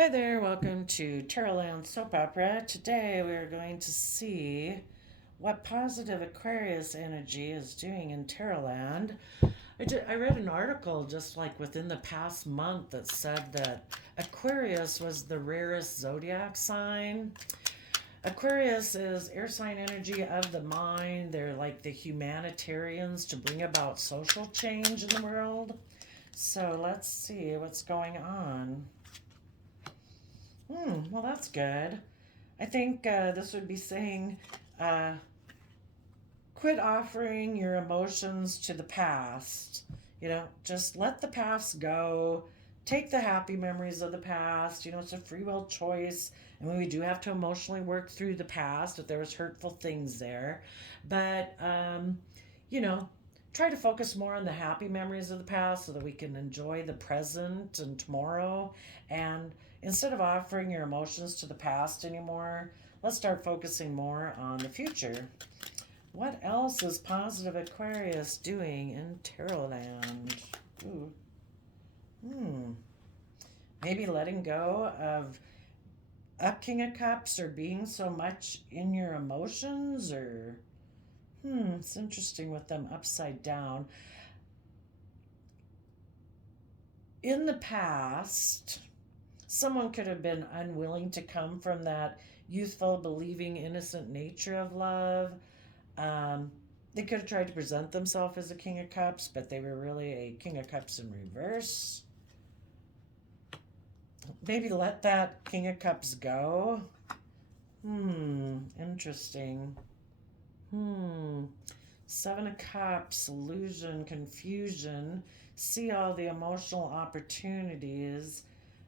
Hi there, welcome to Terraland Soap Opera. Today we are going to see what positive Aquarius energy is doing in Terraland. I read an article just like within the past month that said that Aquarius was the rarest zodiac sign. Aquarius is air sign energy of the mind. They're like the humanitarians to bring about social change in the world. So let's see what's going on. Well, that's good. I think this would be saying uh, quit offering your emotions to the past. Just let the past go. Take the happy memories of the past. It's a free will choice. And we do have to emotionally work through the past if there was hurtful things there. But, you know, try to focus more on the happy memories of the past so that we can enjoy the present and tomorrow. And instead of offering your emotions to the past anymore, let's start focusing more on the future. What else is positive Aquarius doing in Tarotland? Ooh. Hmm. Maybe letting go of up King of Cups or being so much in your emotions or it's interesting with them upside down. In the past, someone could have been unwilling to come from that youthful, believing, innocent nature of love. Um, they could have tried to present themselves as a King of Cups, but they were really a King of Cups in reverse. Maybe let that King of Cups go. Interesting. Hmm. Seven of Cups, illusion, confusion. See all the emotional opportunities.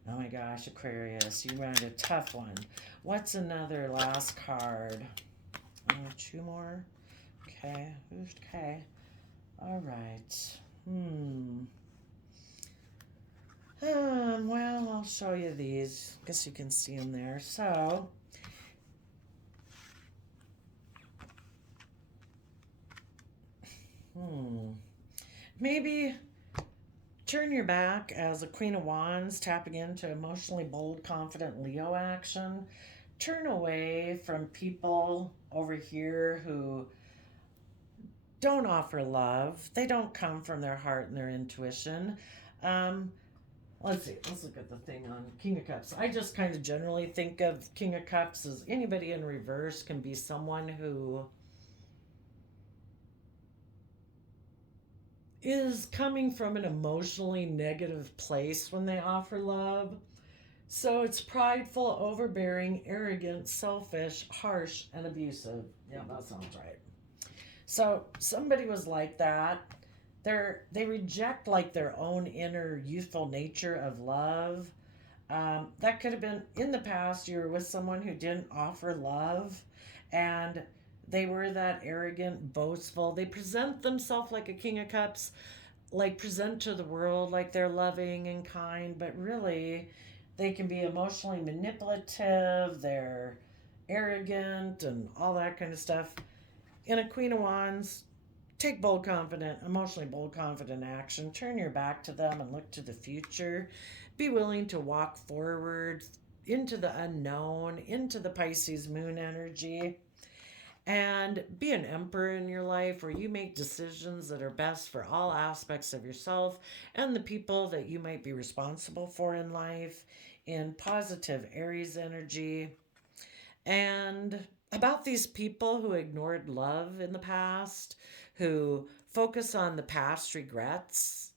Oh my gosh, Aquarius, you ran a tough one. What's another last card? Oh, two more. Okay. Okay. All right. Well, I'll show you these. Guess you can see them there. So, maybe turn your back as a Queen of Wands, tapping into emotionally bold, confident Leo action. Turn away from people over here who don't offer love. They don't come from their heart and their intuition. Um, let's see. Let's look at the thing on King of Cups. I just kind of generally think of King of Cups as anybody in reverse can be someone who is coming from an emotionally negative place when they offer love. So it's prideful, overbearing, arrogant, selfish, harsh, and abusive. Yeah, that sounds right. So somebody was like that. They reject like their own inner youthful nature of love. That could have been in the past. You were with someone who didn't offer love, and they were that arrogant, boastful. They present themselves like a King of Cups, like present to the world like they're loving and kind, but really they can be emotionally manipulative, they're arrogant and all that kind of stuff. In a Queen of Wands, take bold, confident, emotionally bold, confident action. Turn your back to them and look to the future. Be willing to walk forward into the unknown, into the Pisces moon energy, and be an emperor in your life where you make decisions that are best for all aspects of yourself and the people that you might be responsible for in life in positive Aries energy. And about these people who ignored love in the past, who focus on the past regrets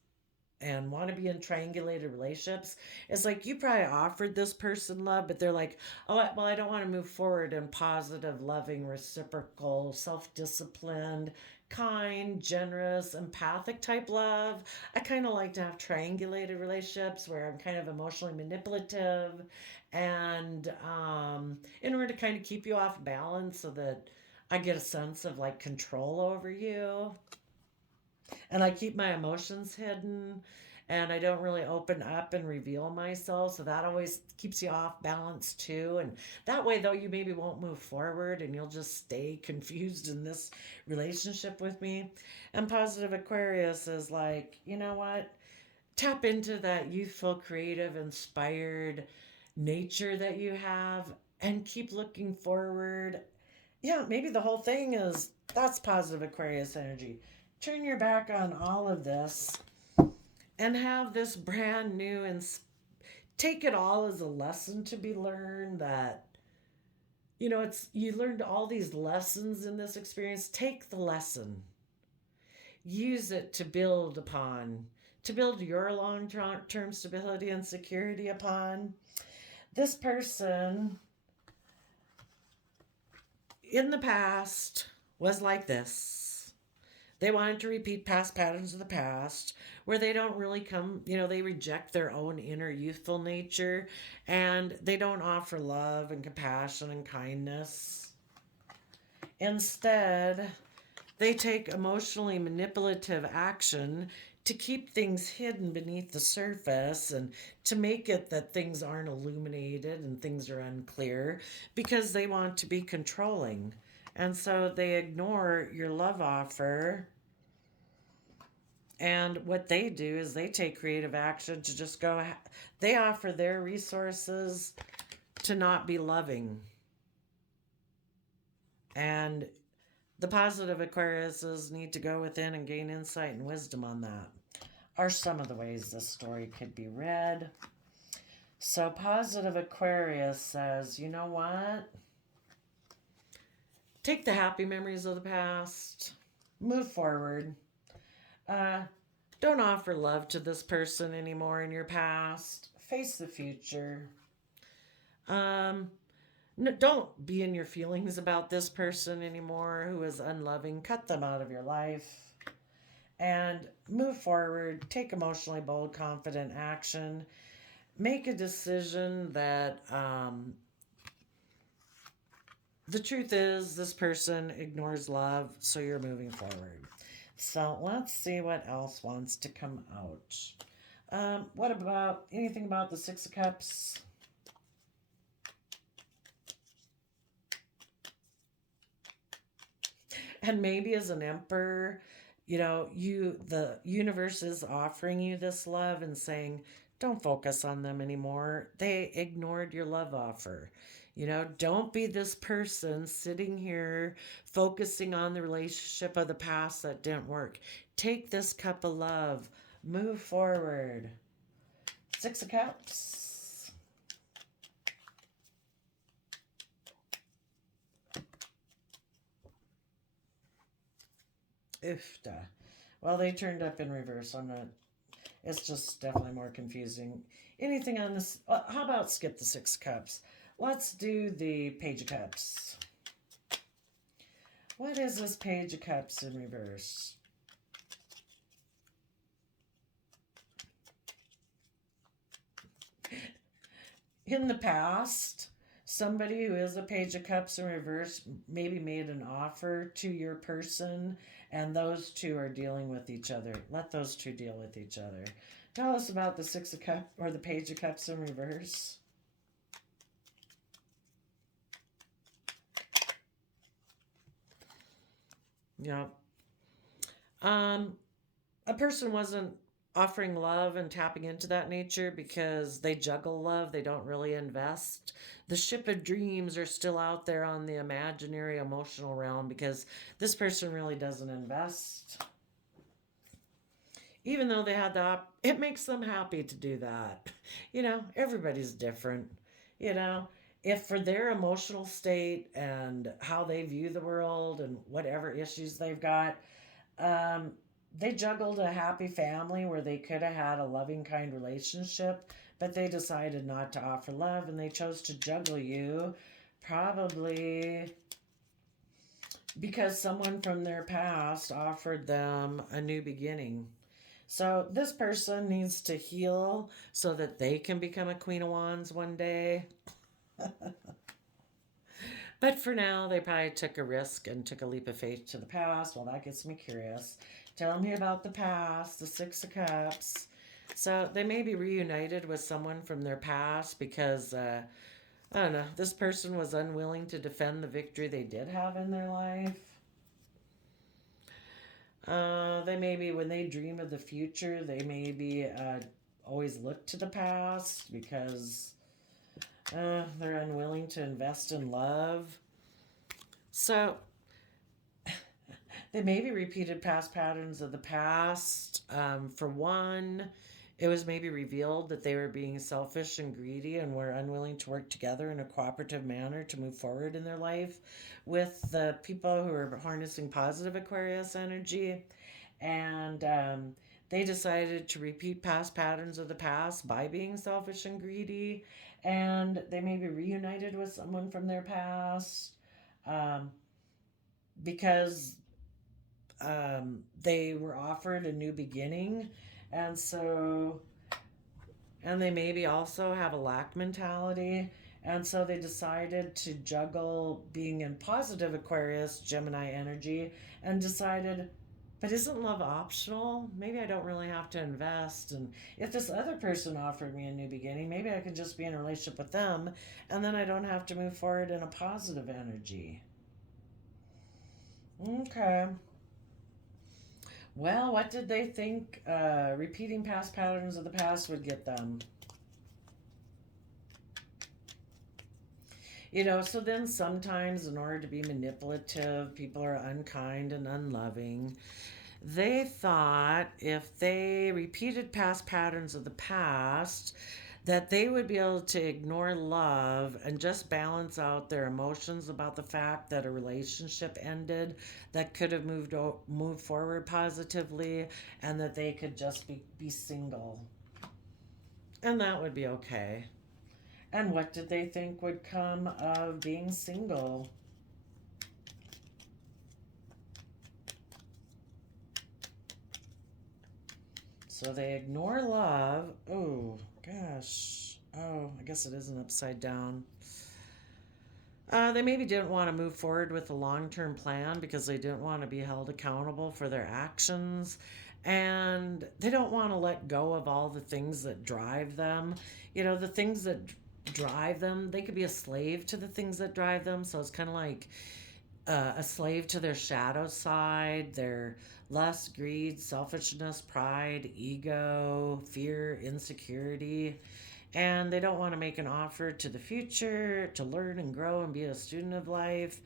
and want to be in triangulated relationships. It's like you probably offered this person love, but they're like, oh, well, I don't want to move forward in positive, loving, reciprocal, self disciplined, kind, generous, empathic type love. I kind of like to have triangulated relationships where I'm kind of emotionally manipulative and in order to kind of keep you off balance so that I get a sense of like control over you and I keep my emotions hidden and I don't really open up and reveal myself. So that always keeps you off balance too. And that way, though, you maybe won't move forward and you'll just stay confused in this relationship with me. And positive Aquarius is like, you know what? Tap into that youthful, creative, inspired nature that you have and keep looking forward. Yeah, maybe the whole thing is that's positive Aquarius energy. Turn your back on all of this and have this brand new and take it all as a lesson to be learned that it's you learned all these lessons in this experience. Take the lesson, use it to build upon, to build your long-term stability and security upon. This person in the past was like this. They wanted to repeat past patterns of the past where they don't really come, they reject their own inner youthful nature and they don't offer love and compassion and kindness. Instead, they take emotionally manipulative action to keep things hidden beneath the surface and to make it that things aren't illuminated and things are unclear because they want to be controlling. And so they ignore your love offer. And what they do is they take creative action to just go, they offer their resources to not be loving. And the positive Aquariuses need to go within and gain insight and wisdom on that. Are some of the ways this story could be read. So positive Aquarius says, you know what? Take the happy memories of the past. Move forward. Don't offer love to this person anymore in your past. Face the future. No, don't be in your feelings about this person anymore who is unloving. Cut them out of your life and move forward. Take emotionally bold, confident action. Make a decision that the truth is this person ignores love, so you're moving forward. So let's see what else wants to come out. What about anything about the Six of Cups? And maybe as an emperor, the universe is offering you this love and saying, don't focus on them anymore. They ignored your love offer. Don't be this person sitting here focusing on the relationship of the past that didn't work. Take this cup of love. Move forward. Six of Cups. Oofda. Well, they turned up in reverse. It's just definitely more confusing. Anything on this? How about skip the Six of Cups? Let's do the Page of Cups. What is this Page of Cups in reverse? In the past, somebody who is a Page of Cups in reverse maybe made an offer to your person, and those two are dealing with each other. Let those two deal with each other. Tell us about the Six of Cups or the Page of Cups in reverse. Yeah. A person wasn't offering love and tapping into that nature because they juggle love, they don't really invest. The ship of dreams are still out there on the imaginary emotional realm because this person really doesn't invest. Even though they had it makes them happy to do that. Everybody's different. If for their emotional state and how they view the world and whatever issues they've got, they juggled a happy family where they could have had a loving, kind relationship, but they decided not to offer love and they chose to juggle you, probably because someone from their past offered them a new beginning. So this person needs to heal so that they can become a Queen of Wands one day. But for now, they probably took a risk and took a leap of faith to the past. Well, that gets me curious. Tell me about the past, the Six of Cups. So they may be reunited with someone from their past because, I don't know, this person was unwilling to defend the victory they did have in their life. They maybe, when they dream of the future, they maybe always look to the past because They're unwilling to invest in love. So they maybe repeated past patterns of the past. For one, it was maybe revealed that they were being selfish and greedy and were unwilling to work together in a cooperative manner to move forward in their life with the people who are harnessing positive Aquarius energy. And they decided to repeat past patterns of the past by being selfish and greedy. And they maybe reunited with someone from their past um, because they were offered a new beginning. And so, and they maybe also have a lack mentality. And so they decided to juggle being in positive Aquarius, Gemini energy, and decided, but isn't love optional? Maybe I don't really have to invest. And if this other person offered me a new beginning, maybe I can just be in a relationship with them and then I don't have to move forward in a positive energy. Okay. Well, what did they think repeating past patterns of the past would get them? So then sometimes, in order to be manipulative, people are unkind and unloving. They thought if they repeated past patterns of the past, that they would be able to ignore love and just balance out their emotions about the fact that a relationship ended that could have moved forward positively, and that they could just be single. And that would be okay. And what did they think would come of being single? So they ignore love. Oh, gosh. Oh, I guess it isn't upside down. They maybe didn't want to move forward with a long term plan because they didn't want to be held accountable for their actions. And they don't want to let go of all the things that drive them. The things that drive them, they could be a slave to the things that drive them. So it's kind of like a slave to their shadow side, their lust, greed, selfishness, pride, ego, fear, insecurity. And they don't want to make an offer to the future to learn and grow and be a student of life.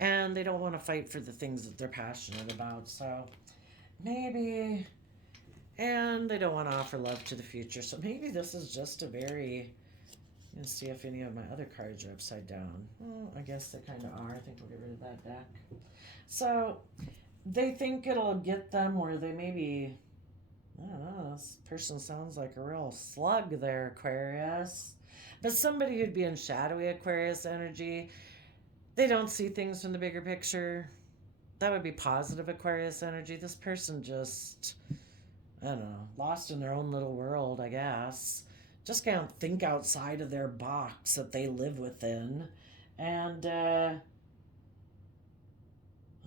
And they don't want to fight for the things that they're passionate about. So maybe, and they don't want to offer love to the future. So maybe this is just a very, let's see if any of my other cards are upside down. Well, I guess they kind of are. I think we'll get rid of that deck. So they think it'll get them where they maybe, I don't know, this person sounds like a real slug there, Aquarius. But somebody who'd be in shadowy Aquarius energy, they don't see things from the bigger picture. That would be positive Aquarius energy. This person just, I don't know, lost in their own little world, I guess. Just can't think outside of their box that they live within. And, I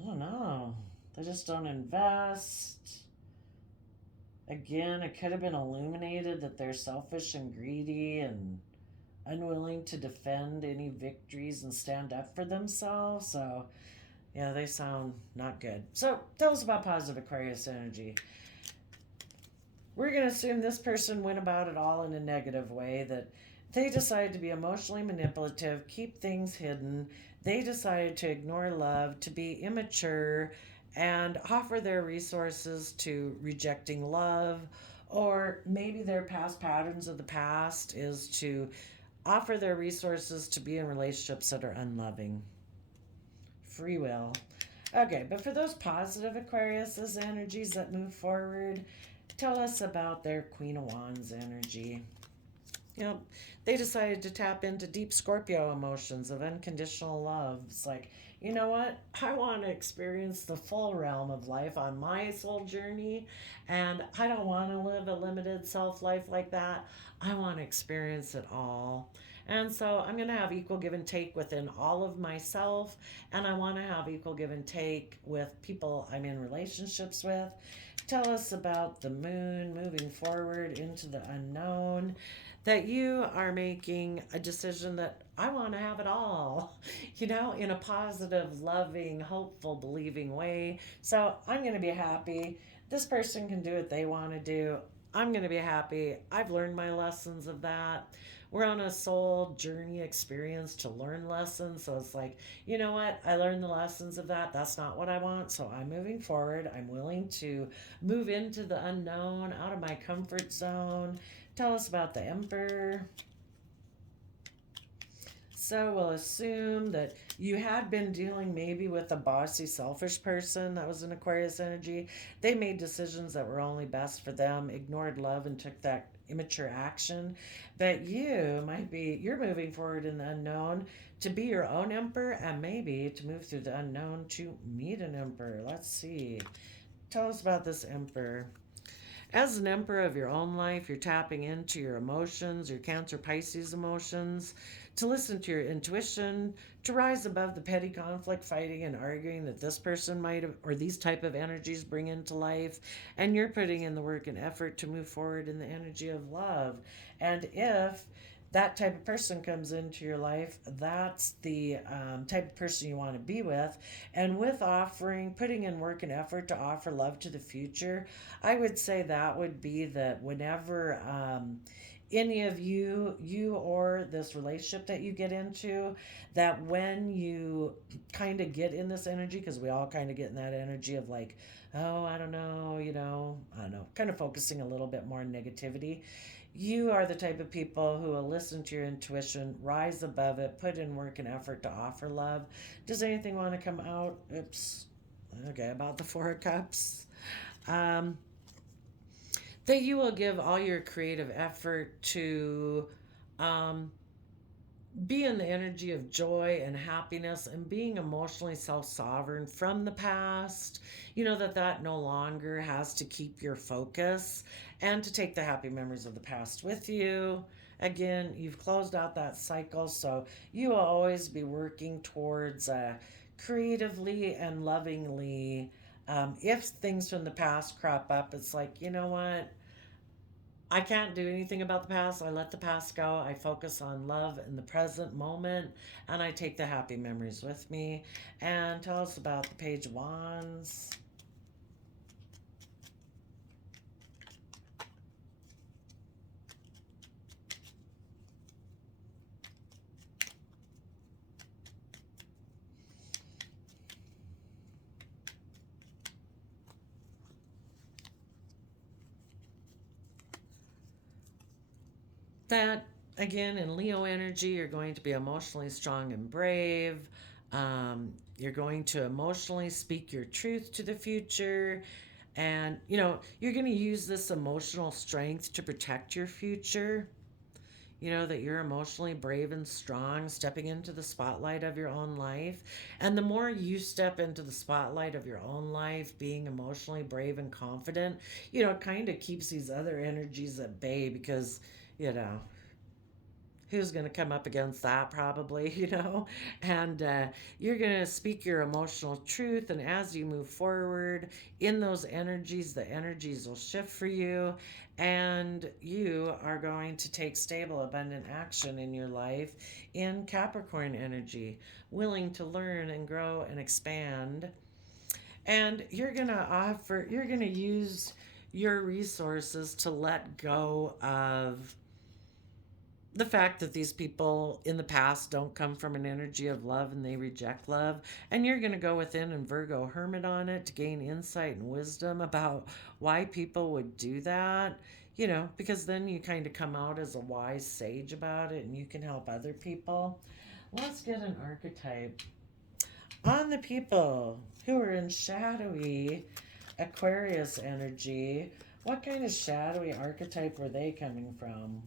don't know, they just don't invest. Again, it could have been illuminated that they're selfish and greedy and unwilling to defend any victories and stand up for themselves. So, yeah, they sound not good. So, tell us about positive Aquarius energy. We're going to assume this person went about it all in a negative way, that they decided to be emotionally manipulative, keep things hidden. They decided to ignore love, to be immature, and offer their resources to rejecting love. Or maybe their past patterns of the past is to offer their resources to be in relationships that are unloving. Free will. Okay, but for those positive Aquarius' energies that move forward, tell us about their Queen of Wands energy. They decided to tap into deep Scorpio emotions of unconditional love. It's like, you know what? I want to experience the full realm of life on my soul journey, and I don't want to live a limited self life like that. I want to experience it all. And so I'm going to have equal give and take within all of myself, and I want to have equal give and take with people I'm in relationships with. Tell us about the moon moving forward into the unknown, that you are making a decision that I want to have it all, in a positive, loving, hopeful, believing way. So I'm going to be happy. This person can do what they want to do. I'm going to be happy. I've learned my lessons of that. we're on a soul journey experience to learn lessons. So it's like, you know what? I learned the lessons of that. That's not what I want. So I'm moving forward. I'm willing to move into the unknown, out of my comfort zone. Tell us about the Emperor. So we'll assume that you had been dealing maybe with a bossy, selfish person that was an Aquarius energy. They made decisions that were only best for them, ignored love, and took that immature action. But you're moving forward in the unknown to be your own emperor and maybe to move through the unknown to meet an emperor. Let's see. Tell us about this emperor. As an emperor of your own life, you're tapping into your emotions, your Cancer Pisces emotions, to listen to your intuition, to rise above the petty conflict, fighting and arguing that this person might have, or these type of energies bring into life. And you're putting in the work and effort to move forward in the energy of love. And if that type of person comes into your life, that's the type of person you want to be with. And with putting in work and effort to offer love to the future, I would say that would be that whenever any of you or this relationship that you get into, that when you kind of get in this energy, because we all kind of get in that energy of like, oh, I don't know, I don't know, kind of focusing a little bit more on negativity. You are the type of people who will listen to your intuition, rise above it, put in work and effort to offer love. Does anything want to come out? Oops. Okay, about the Four of Cups. Um, that you will give all your creative effort to um, be in the energy of joy and happiness and being emotionally self-sovereign from the past. That no longer has to keep your focus, and to take the happy memories of the past with you. Again, you've closed out that cycle, so you will always be working towards creatively and lovingly. If things from the past crop up, it's like, you know what, I can't do anything about the past. I let the past go. I focus on love in the present moment, and I take the happy memories with me. And tell us about the Page of Wands. That, again, in Leo energy, you're going to be emotionally strong and brave. You're going to emotionally speak your truth to the future. And, you're going to use this emotional strength to protect your future. That you're emotionally brave and strong, stepping into the spotlight of your own life. And the more you step into the spotlight of your own life, being emotionally brave and confident, it kind of keeps these other energies at bay because, you know, who's going to come up against that probably, and you're going to speak your emotional truth, and as you move forward in those energies, the energies will shift for you, and you are going to take stable abundant action in your life in Capricorn energy, willing to learn and grow and expand. And you're going to use your resources to let go of the fact that these people in the past don't come from an energy of love and they reject love. And you're going to go within and Virgo Hermit on it to gain insight and wisdom about why people would do that, because then you kind of come out as a wise sage about it and you can help other people. Let's get an archetype on the people who are in shadowy Aquarius energy. What kind of shadowy archetype were they coming from?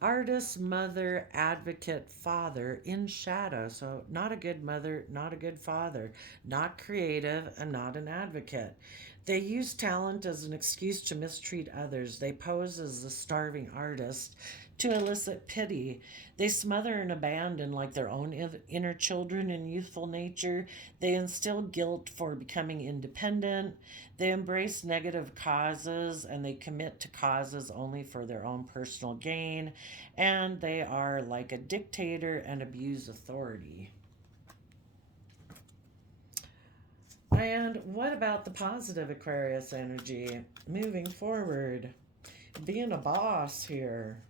Artist, mother, advocate, father in shadow. So, not a good mother, not a good father, not creative, and not an advocate. They use talent as an excuse to mistreat others. They pose as a starving artist to elicit pity. They smother and abandon like their own inner children in youthful nature. They instill guilt for becoming independent. They embrace negative causes and they commit to causes only for their own personal gain. And they are like a dictator and abuse authority. I And what about the positive Aquarius energy moving forward? Being a boss here.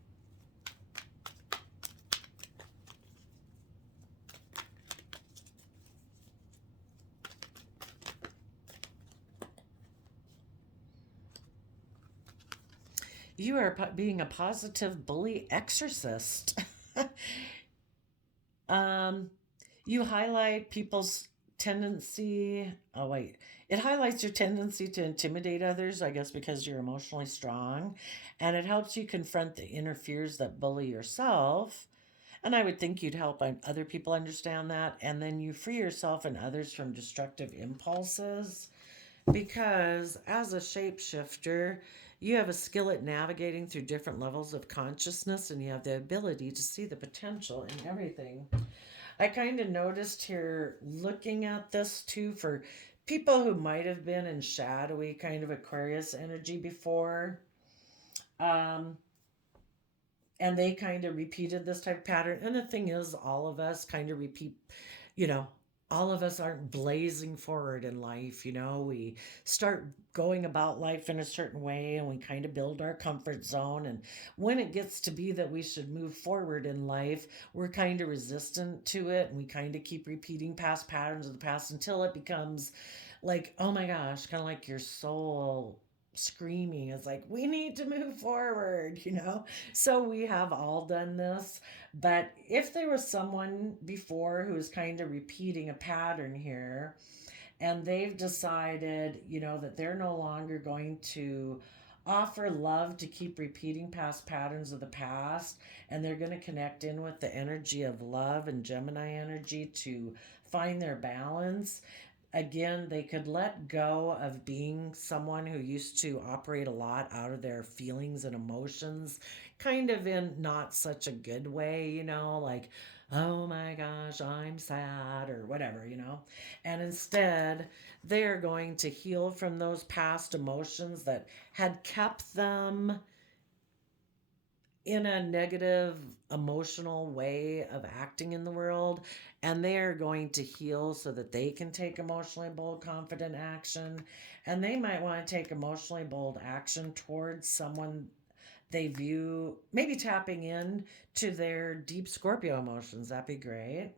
You are being a positive bully exorcist. um, you highlight people's tendency. Oh, wait. It highlights your tendency to intimidate others, I guess, because you're emotionally strong. And it helps you confront the inner fears that bully yourself. And I would think you'd help other people understand that. And then you free yourself and others from destructive impulses. Because as a shapeshifter, you have a skill at navigating through different levels of consciousness and you have the ability to see the potential in everything. I kind of noticed here looking at this too for people who might have been in shadowy kind of Aquarius energy before. Um, and they kind of repeated this type of pattern. And the thing is, all of us kind of repeat, you know, all of us aren't blazing forward in life. We start going about life in a certain way and we kind of build our comfort zone. And when it gets to be that we should move forward in life, we're kind of resistant to it and we kind of keep repeating past patterns of the past until it becomes like, oh my gosh, kind of like your soul screaming. It's like, we need to move forward. So we have all done this. But if there was someone before who was kind of repeating a pattern here, and they've decided, that they're no longer going to offer love to keep repeating past patterns of the past, and they're going to connect in with the energy of love and Gemini energy to find their balance. Again, they could let go of being someone who used to operate a lot out of their feelings and emotions, kind of in not such a good way, like, oh my gosh, I'm sad or whatever. And instead, they're going to heal from those past emotions that had kept them in a negative emotional way of acting in the world, and they are going to heal so that they can take emotionally bold confident action, and they might want to take emotionally bold action towards someone they view, maybe tapping in to their deep Scorpio emotions. That'd be great.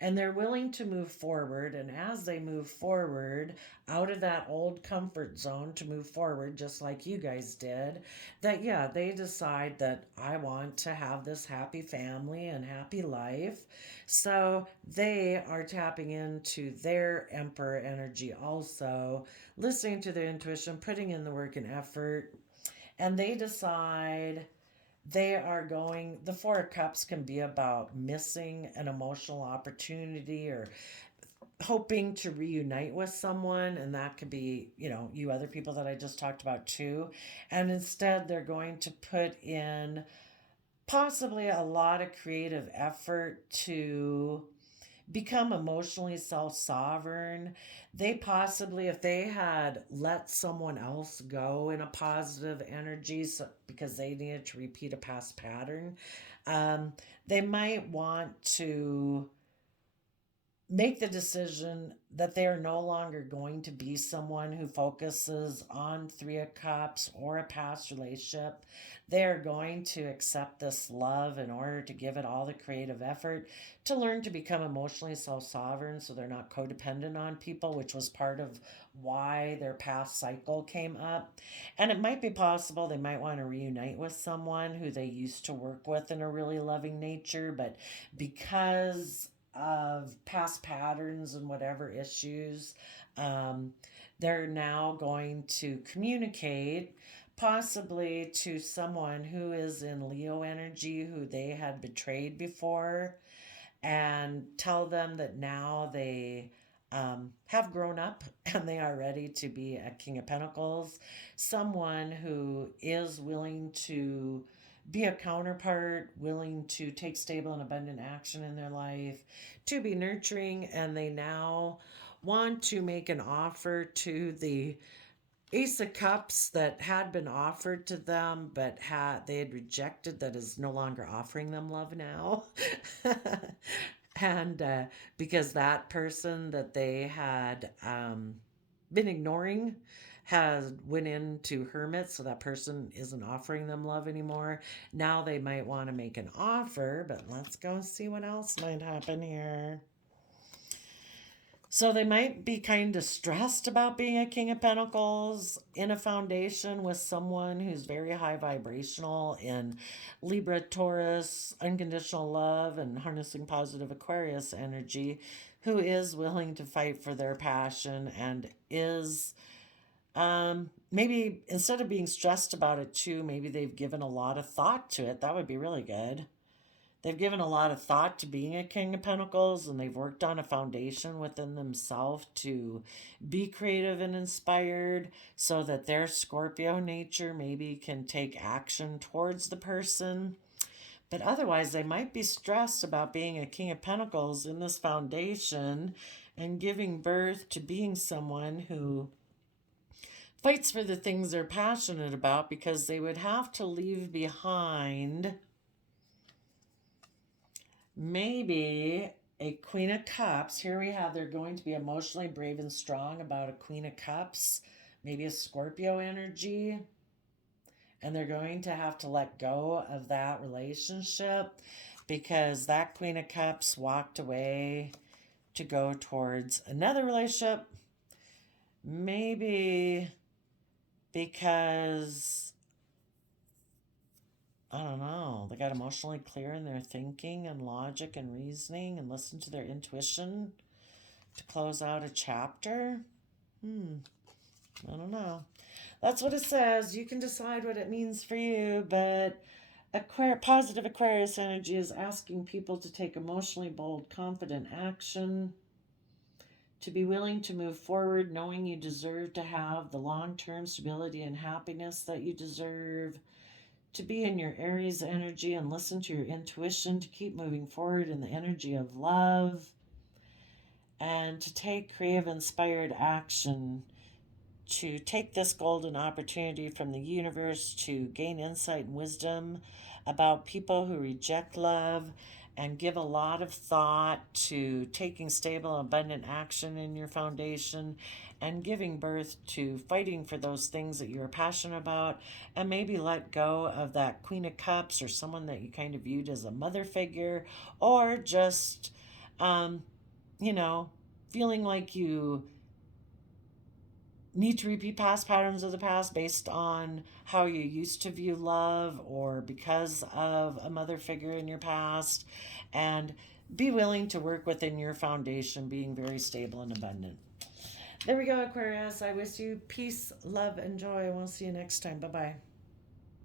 And they're willing to move forward, and as they move forward out of that old comfort zone to move forward just like you guys did, that yeah, they decide that I want to have this happy family and happy life. So they are tapping into their emperor energy, also listening to their intuition, putting in the work and effort, and they decide the Four of Cups can be about missing an emotional opportunity or hoping to reunite with someone, and that could be, you other people that I just talked about too. And instead, they're going to put in possibly a lot of creative effort to become emotionally self sovereign. They possibly, if they had let someone else go in a positive energy because they needed to repeat a past pattern, um, they might want to make the decision that they are no longer going to be someone who focuses on Three of Cups or a past relationship. They are going to accept this love in order to give it all the creative effort to learn to become emotionally self-sovereign so they're not codependent on people, which was part of why their past cycle came up. And it might be possible they might want to reunite with someone who they used to work with in a really loving nature, but because of past patterns and whatever issues, um, they're now going to communicate possibly to someone who is in Leo energy who they had betrayed before, and tell them that now they have grown up and they are ready to be a King of Pentacles, someone who is willing to be a counterpart, willing to take stable and abundant action in their life, to be nurturing, and they now want to make an offer to the Ace of Cups that had been offered to them, but they had rejected, that is no longer offering them love now. And because that person that they had been ignoring has went into hermit, so that person isn't offering them love anymore. Now they might want to make an offer, but let's go see what else might happen here. So they might be kind of stressed about being a King of Pentacles in a foundation with someone who's very high vibrational in Libra, Taurus, unconditional love, and harnessing positive Aquarius energy, who is willing to fight for their passion and is maybe instead of being stressed about it too, maybe they've given a lot of thought to it. That would be really good. They've given a lot of thought to being a King of Pentacles, and they've worked on a foundation within themselves to be creative and inspired so that their Scorpio nature maybe can take action towards the person. But otherwise, they might be stressed about being a King of Pentacles in this foundation and giving birth to being someone who fights for the things they're passionate about, because they would have to leave behind maybe a Queen of Cups. Here we have they're going to be emotionally brave and strong about a Queen of Cups, maybe a Scorpio energy. And they're going to have to let go of that relationship because that Queen of Cups walked away to go towards another relationship. Maybe because I don't know, they got emotionally clear in their thinking and logic and reasoning and listened to their intuition to close out a chapter. I don't know. That's what it says. You can decide what it means for you, but positive Aquarius energy is asking people to take emotionally bold, confident action, to be willing to move forward knowing you deserve to have the long-term stability and happiness that you deserve, to be in your Aries energy and listen to your intuition, to keep moving forward in the energy of love, and to take creative, inspired action, to take this golden opportunity from the universe to gain insight and wisdom about people who reject love, and give a lot of thought to taking stable, abundant action in your foundation and giving birth to fighting for those things that you're passionate about, and maybe let go of that Queen of Cups or someone that you kind of viewed as a mother figure, or just, you know, feeling like you need to repeat past patterns of the past based on how you used to view love or because of a mother figure in your past, and be willing to work within your foundation, being very stable and abundant. There we go, Aquarius. I wish you peace, love, and joy. I will see you next time. Bye-bye.